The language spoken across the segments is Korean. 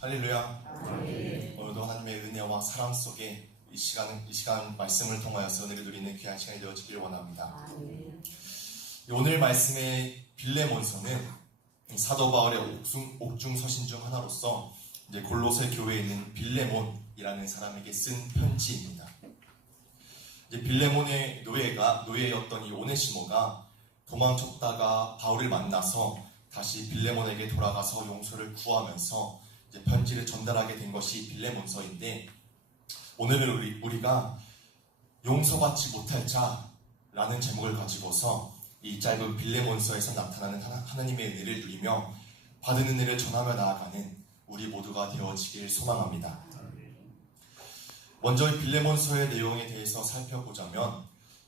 할렐루야. 오늘도 하나님의 은혜와 사랑 속에 이 시간 말씀을 통하여서 은혜를 누리는 귀한 시간이 되어지기를 원합니다. 오늘 말씀의 빌레몬서는 사도 바울의 옥중 서신 중 하나로서 이제 골로새 교회에 있는 빌레몬이라는 사람에게 쓴 편지입니다. 이제 빌레몬의 노예였던 이 오네시모가 도망쳤다가 바울을 만나서 다시 빌레몬에게 돌아가서 용서를 구하면서 이제 편지를 전달하게 된 것이 빌레몬서인데, 오늘은 우리가 용서받지 못할 자라는 제목을 가지고서 이 짧은 빌레몬서에서 나타나는 하나님의 은혜를 누리며 받은 은혜를 전하며 나아가는 우리 모두가 되어지길 소망합니다. 먼저 이 빌레몬서의 내용에 대해서 살펴보자면,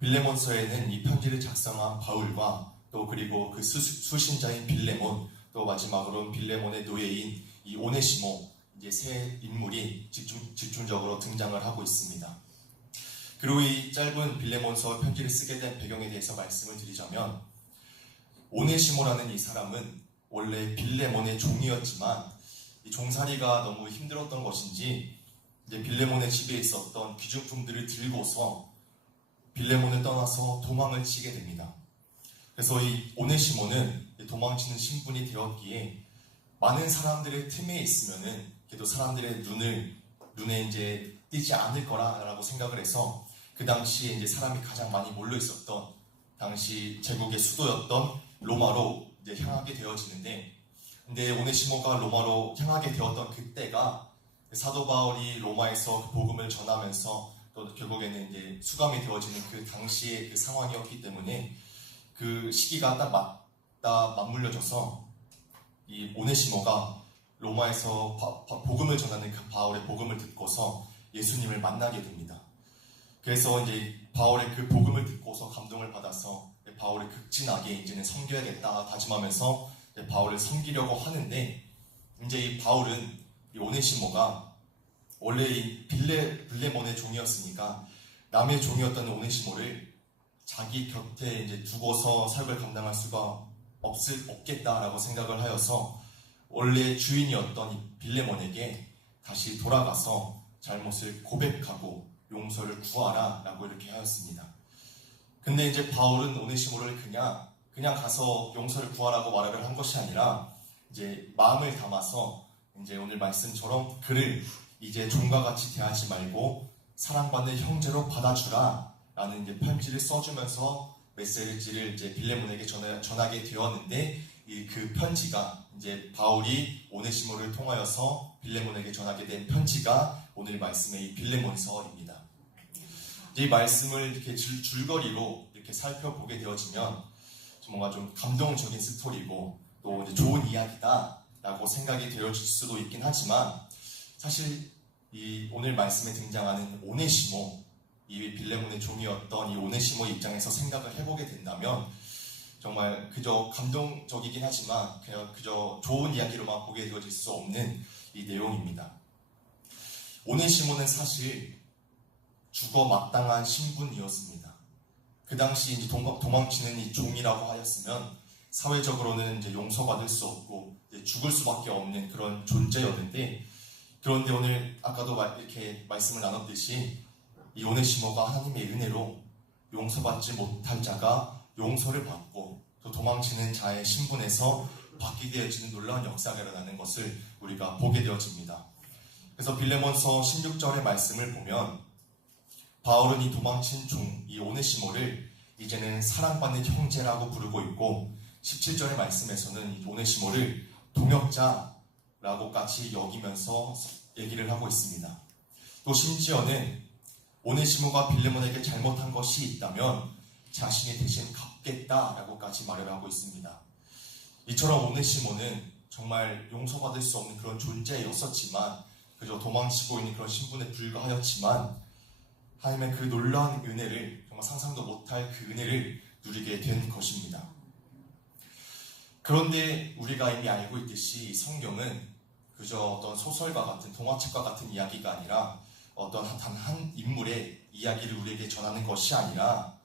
빌레몬서에는 이 편지를 작성한 바울과 또 그리고 그 수신자인 빌레몬, 또 마지막으로는 빌레몬의 노예인 이 오네시모, 이제 세 인물이 집중적으로 등장을 하고 있습니다. 그리고 이 짧은 빌레몬서 편지를 쓰게 된 배경에 대해서 말씀을 드리자면, 오네시모라는 이 사람은 원래 빌레몬의 종이었지만 이 종살이가 너무 힘들었던 것인지 이제 빌레몬의 집에 있었던 귀중품들을 들고서 빌레몬을 떠나서 도망을 치게 됩니다. 그래서 이 오네시모는 도망치는 신분이 되었기에 많은 사람들의 틈에 있으면은 그래도 사람들의 눈에 이제 띄지 않을 거라고 생각을 해서 그 당시에 이제 사람이 가장 많이 몰려 있었던 당시 제국의 수도였던 로마로 이제 향하게 되어지는데, 근데 오네시모가 로마로 향하게 되었던 그때가 사도 바울이 로마에서 그 복음을 전하면서 또 결국에는 이제 수감이 되어지는 그 당시의 그 상황이었기 때문에 그 시기가 딱 맞물려져서 이 오네시모가 로마에서 복음을 전하는 그 바울의 복음을 듣고서 예수님을 만나게 됩니다. 그래서 이제 바울의 그 복음을 듣고서 감동을 받아서 바울을 극진하게 이제는 섬겨야겠다 다짐하면서 바울을 섬기려고 하는데, 이제 이 바울은 이 오네시모가 원래 이 빌레몬의 종이었으니까 남의 종이었던 오네시모를 자기 곁에 이제 두고서 사역을 감당할 수가 없겠다라고 생각을 하여서 원래 주인이었던 이 빌레몬에게 다시 돌아가서 잘못을 고백하고 용서를 구하라 라고 이렇게 하였습니다. 근데 이제 바울은 오네시모를 그냥 가서 용서를 구하라고 말을 한 것이 아니라 이제 마음을 담아서 이제 오늘 말씀처럼 그를 이제 종과 같이 대하지 말고 사랑받는 형제로 받아주라 라는 이제 편지를 써주면서 메시지를 이제 빌레몬에게 전하게 되었는데, 그 편지가 이제 바울이 오네시모를 통하여서 빌레몬에게 전하게 된 편지가 오늘 말씀의 이 빌레몬서입니다. 이제 이 말씀을 이렇게 줄거리로 이렇게 살펴보게 되어지면 뭔가 좀 감동적인 스토리고 또 이제 좋은 이야기다라고 생각이 되어질 수도 있긴 하지만, 사실 이 오늘 말씀에 등장하는 오네시모, 이 빌레몬의 종이었던 이 오네시모의 입장에서 생각을 해보게 된다면 정말 그저 감동적이긴 하지만 그냥 그저 좋은 이야기로만 보게 되어질 수 없는 이 내용입니다. 오네시모는 사실 죽어 마땅한 신분이었습니다. 그 당시 이제 도망치는 이 종이라고 하였으면 사회적으로는 이제 용서받을 수 없고 이제 죽을 수밖에 없는 그런 존재였는데, 그런데 오늘 아까도 이렇게 말씀을 나눴듯이 이 오네시모가 하나님의 은혜로 용서받지 못할 자가 용서를 받고 또 도망치는 자의 신분에서 바뀌게 되어지는 놀라운 역사가 일어나는 것을 우리가 보게 되어집니다. 그래서 빌레몬서 16절의 말씀을 보면 바울은 이 도망친 종, 이 오네시모를 이제는 사랑받는 형제라고 부르고 있고, 17절의 말씀에서는 이 오네시모를 동역자라고까지 여기면서 얘기를 하고 있습니다. 또 심지어는 오네시모가 빌레몬에게 잘못한 것이 있다면 자신이 대신 갚겠다라고까지 말을 하고 있습니다. 이처럼 오네시모는 정말 용서받을 수 없는 그런 존재였었지만, 그저 도망치고 있는 그런 신분에 불과하였지만 하나님의 그 놀라운 은혜를, 정말 상상도 못할 그 은혜를 누리게 된 것입니다. 그런데 우리가 이미 알고 있듯이 성경은 그저 어떤 소설과 같은, 동화책과 같은 이야기가 아니라 어떤 단 한 인물의 이야기를 우리에게 전하는 것이 아니라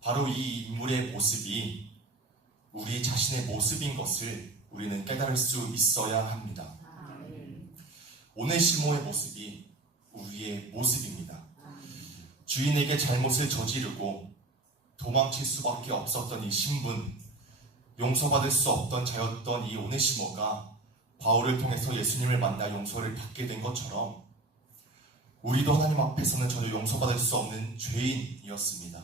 바로 이 인물의 모습이 우리 자신의 모습인 것을 우리는 깨달을 수 있어야 합니다. 오네시모의 모습이 우리의 모습입니다. 주인에게 잘못을 저지르고 도망칠 수밖에 없었던 이 신분, 용서받을 수 없던 자였던 이 오네시모가 바울을 통해서 예수님을 만나 용서를 받게 된 것처럼 우리도 하나님 앞에서는 전혀 용서받을 수 없는 죄인이었습니다.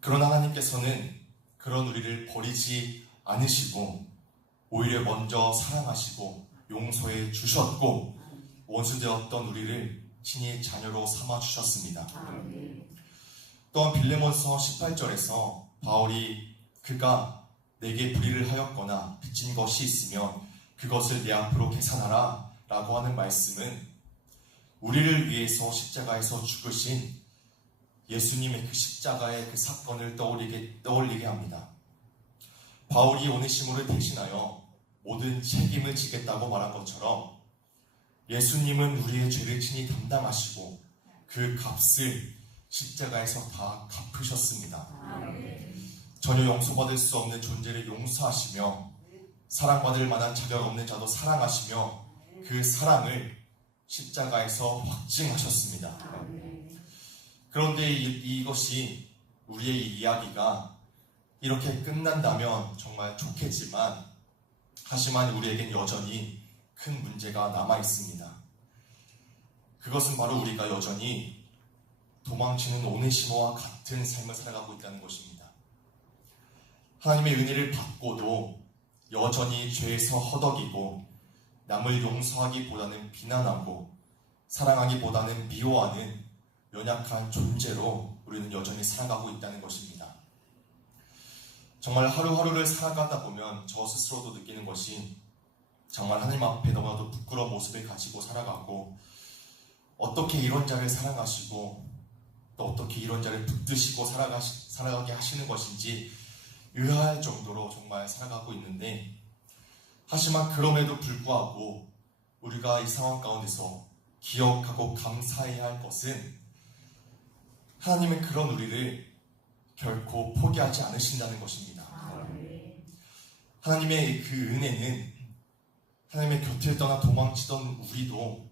그러나 하나님께서는 그런 우리를 버리지 않으시고 오히려 먼저 사랑하시고 용서해 주셨고 원수되었던 우리를 친히 자녀로 삼아 주셨습니다. 또한 빌레몬서 18절에서 바울이 그가 내게 불의를 하였거나 빚진 것이 있으면 그것을 내 앞으로 계산하라 라고 하는 말씀은 우리를 위해서 십자가에서 죽으신 예수님의 그 십자가의 그 사건을 떠올리게 합니다. 바울이 오네시모를 대신하여 모든 책임을 지겠다고 말한 것처럼 예수님은 우리의 죄를 친히 담당하시고 그 값을 십자가에서 다 갚으셨습니다. 전혀 용서받을 수 없는 존재를 용서하시며 사랑받을 만한 자격 없는 자도 사랑하시며 그 사랑을 십자가에서 확증하셨습니다. 그런데 이것이 우리의 이야기가 이렇게 끝난다면 정말 좋겠지만 하지만 우리에겐 여전히 큰 문제가 남아 있습니다. 그것은 바로 우리가 여전히 도망치는 오네시모와 같은 삶을 살아가고 있다는 것입니다. 하나님의 은혜를 받고도 여전히 죄에서 허덕이고 남을 용서하기보다는 비난하고 사랑하기보다는 미워하는 연약한 존재로 우리는 여전히 살아가고 있다는 것입니다. 정말 하루하루를 살아가다 보면 저 스스로도 느끼는 것이 정말 하나님 앞에 너무나도 부끄러운 모습을 가지고 살아가고 어떻게 이런 자를 사랑하시고 또 어떻게 이런 자를 붙드시고 살아가게 하시는 것인지 의아할 정도로 정말 살아가고 있는데 하지만 그럼에도 불구하고 우리가 이 상황 가운데서 기억하고 감사해야 할 것은 하나님은 그런 우리를 결코 포기하지 않으신다는 것입니다. 하나님의 그 은혜는 하나님의 곁을 떠나 도망치던 우리도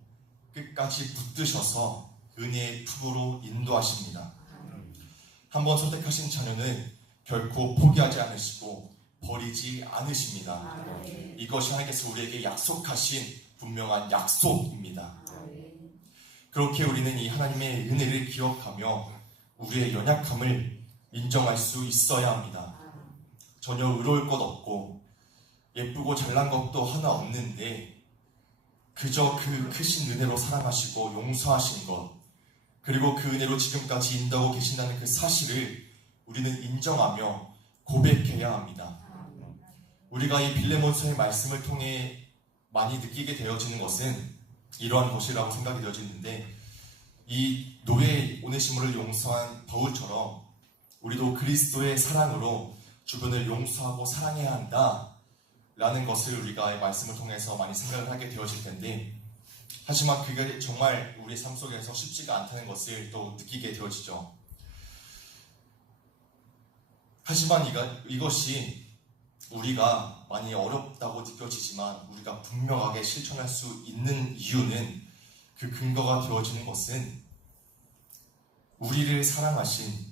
끝까지 붙드셔서 은혜의 품으로 인도하십니다. 한번 선택하신 자녀는 결코 포기하지 않으시고 버리지 않으십니다. 이것이 하나님께서 우리에게 약속하신 분명한 약속입니다. 그렇게 우리는 이 하나님의 은혜를 기억하며 우리의 연약함을 인정할 수 있어야 합니다. 전혀 의로울 것 없고 예쁘고 잘난 것도 하나 없는데 그저 그 크신 은혜로 사랑하시고 용서하신 것 그리고 그 은혜로 지금까지 인도하고 계신다는 그 사실을 우리는 인정하며 고백해야 합니다. 우리가 이 빌레몬서의 말씀을 통해 많이 느끼게 되어지는 것은 이러한 것이라고 생각이 되어지는데 이 노예 오네시모를 용서한 바울처럼 우리도 그리스도의 사랑으로 주변을 용서하고 사랑해야 한다 라는 것을 우리가 이 말씀을 통해서 많이 생각을 하게 되어질 텐데 하지만 그게 정말 우리의 삶 속에서 쉽지가 않다는 것을 또 느끼게 되어지죠. 하지만 이것이 우리가 많이 어렵다고 느껴지지만 우리가 분명하게 실천할 수 있는 이유는 그 근거가 되어지는 것은 우리를 사랑하신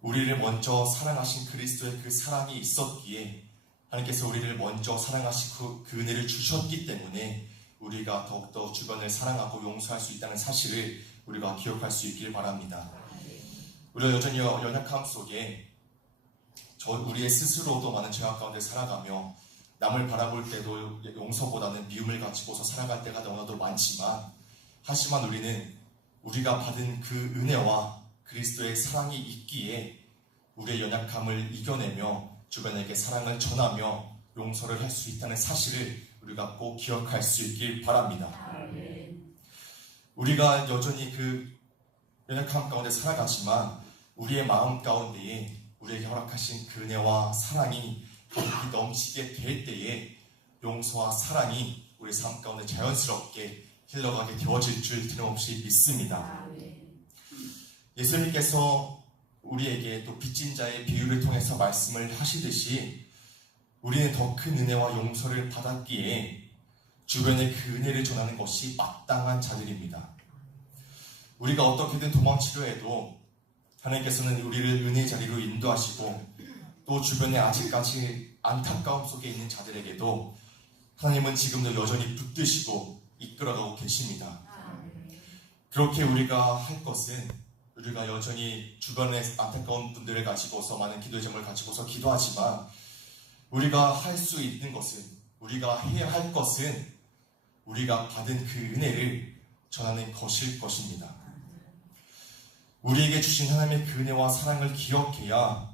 우리를 먼저 사랑하신 그리스도의 그 사랑이 있었기에 하나님께서 우리를 먼저 사랑하시고 그 은혜를 주셨기 때문에 우리가 더욱더 주변을 사랑하고 용서할 수 있다는 사실을 우리가 기억할 수 있길 바랍니다. 우리가 여전히 연약함 속에 우리의 스스로도 많은 죄악 가운데 살아가며 남을 바라볼 때도 용서보다는 미움을 가지고서 살아갈 때가 너무나도 많지만 하지만 우리는 우리가 받은 그 은혜와 그리스도의 사랑이 있기에 우리의 연약함을 이겨내며 주변에게 사랑을 전하며 용서를 할 수 있다는 사실을 우리가 꼭 기억할 수 있길 바랍니다. 우리가 여전히 그 연약함 가운데 살아가지만 우리의 마음 가운데에 우리에게 허락하신 그 은혜와 사랑이 가득히 넘치게 될 때에 용서와 사랑이 우리 삶 가운데 자연스럽게 흘러가게 되어질 줄 틀림없이 믿습니다. 예수님께서 우리에게 또 빚진 자의 비유를 통해서 말씀을 하시듯이 우리는 더 큰 은혜와 용서를 받았기에 주변에 그 은혜를 전하는 것이 마땅한 자들입니다. 우리가 어떻게든 도망치려 해도 하나님께서는 우리를 은혜의 자리로 인도하시고 또 주변에 아직까지 안타까움 속에 있는 자들에게도 하나님은 지금도 여전히 붙드시고 이끌어가고 계십니다. 그렇게 우리가 할 것은 우리가 여전히 주변에 안타까운 분들을 가지고서 많은 기도의 제목을 가지고서 기도하지만 우리가 할 수 있는 것은 우리가 해야 할 것은 우리가 받은 그 은혜를 전하는 것일 것입니다. 우리에게 주신 하나님의 그 은혜와 사랑을 기억해야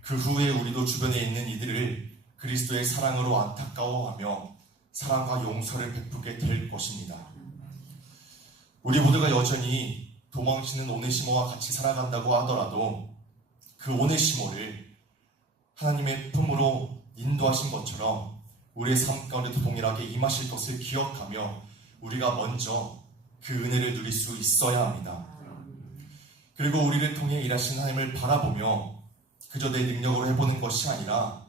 그 후에 우리도 주변에 있는 이들을 그리스도의 사랑으로 안타까워하며 사랑과 용서를 베푸게 될 것입니다. 우리 모두가 여전히 도망치는 오네시모와 같이 살아간다고 하더라도 그 오네시모를 하나님의 품으로 인도하신 것처럼 우리의 삶 가운데도 동일하게 임하실 것을 기억하며 우리가 먼저 그 은혜를 누릴 수 있어야 합니다. 그리고 우리를 통해 일하신 하나님을 바라보며 그저 내 능력으로 해보는 것이 아니라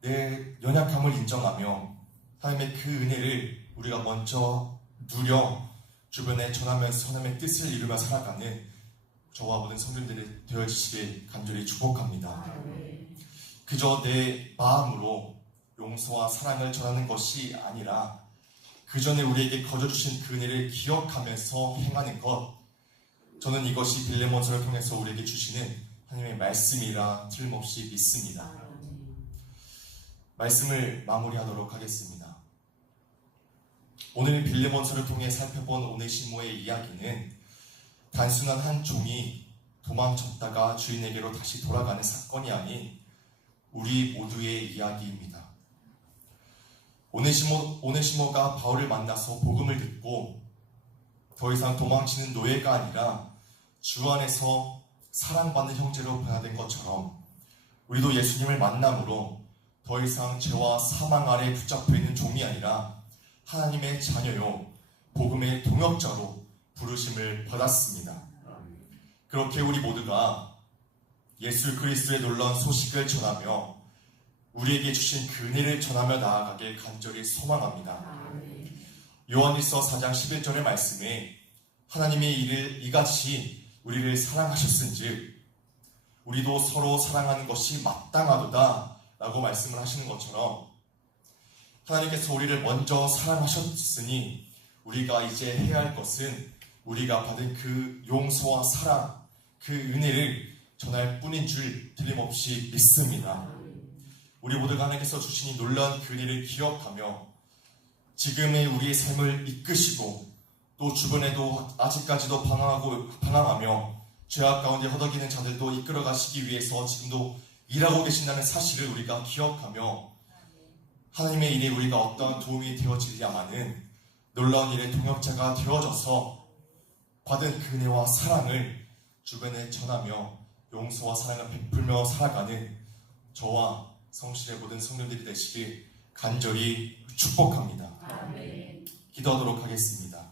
내 연약함을 인정하며 하나님의 그 은혜를 우리가 먼저 누려 주변에 전하면서 하나님의 뜻을 이루며 살아가는 저와 모든 성도들이 되어주시길 간절히 축복합니다. 그저 내 마음으로 용서와 사랑을 전하는 것이 아니라 그 전에 우리에게 거저주신 그 은혜를 기억하면서 행하는 것, 저는 이것이 빌레몬서를 통해서 우리에게 주시는 하나님의 말씀이라 틀림없이 믿습니다. 말씀을 마무리하도록 하겠습니다. 오늘 빌레몬서를 통해 살펴본 오네시모의 이야기는 단순한 한 종이 도망쳤다가 주인에게로 다시 돌아가는 사건이 아닌 우리 모두의 이야기입니다. 오네시모가 바울을 만나서 복음을 듣고 더 이상 도망치는 노예가 아니라 주 안에서 사랑받는 형제로 변화된 것처럼 우리도 예수님을 만남으로 더 이상 죄와 사망 아래 붙잡혀 있는 종이 아니라 하나님의 자녀요 복음의 동역자로 부르심을 받았습니다. 그렇게 우리 모두가 예수 그리스도의 놀라운 소식을 전하며 우리에게 주신 그 은혜를 전하며 나아가길 간절히 소망합니다. 요한일서 4장 11절의 말씀에 하나님이 이같이 우리를 사랑하셨은즉 우리도 서로 사랑하는 것이 마땅하도다 라고 말씀을 하시는 것처럼 하나님께서 우리를 먼저 사랑하셨으니 우리가 이제 해야 할 것은 우리가 받은 그 용서와 사랑, 그 은혜를 전할 뿐인 줄 틀림없이 믿습니다. 우리 모두가 하나님께서 주신 이 놀라운 그 은혜를 기억하며 지금의 우리의 삶을 이끄시고 또 주변에도 아직까지도 방황하며 죄악 가운데 허덕이는 자들도 이끌어 가시기 위해서 지금도 일하고 계신다는 사실을 우리가 기억하며 하나님의 일에 우리가 어떠한 도움이 되어지려마는 놀라운 일의 동역자가 되어져서 받은 그 은혜와 사랑을 주변에 전하며 용서와 사랑을 베풀며 살아가는 저와 성실의 모든 성도들이 되시길 간절히 축복합니다. 기도하도록 하겠습니다.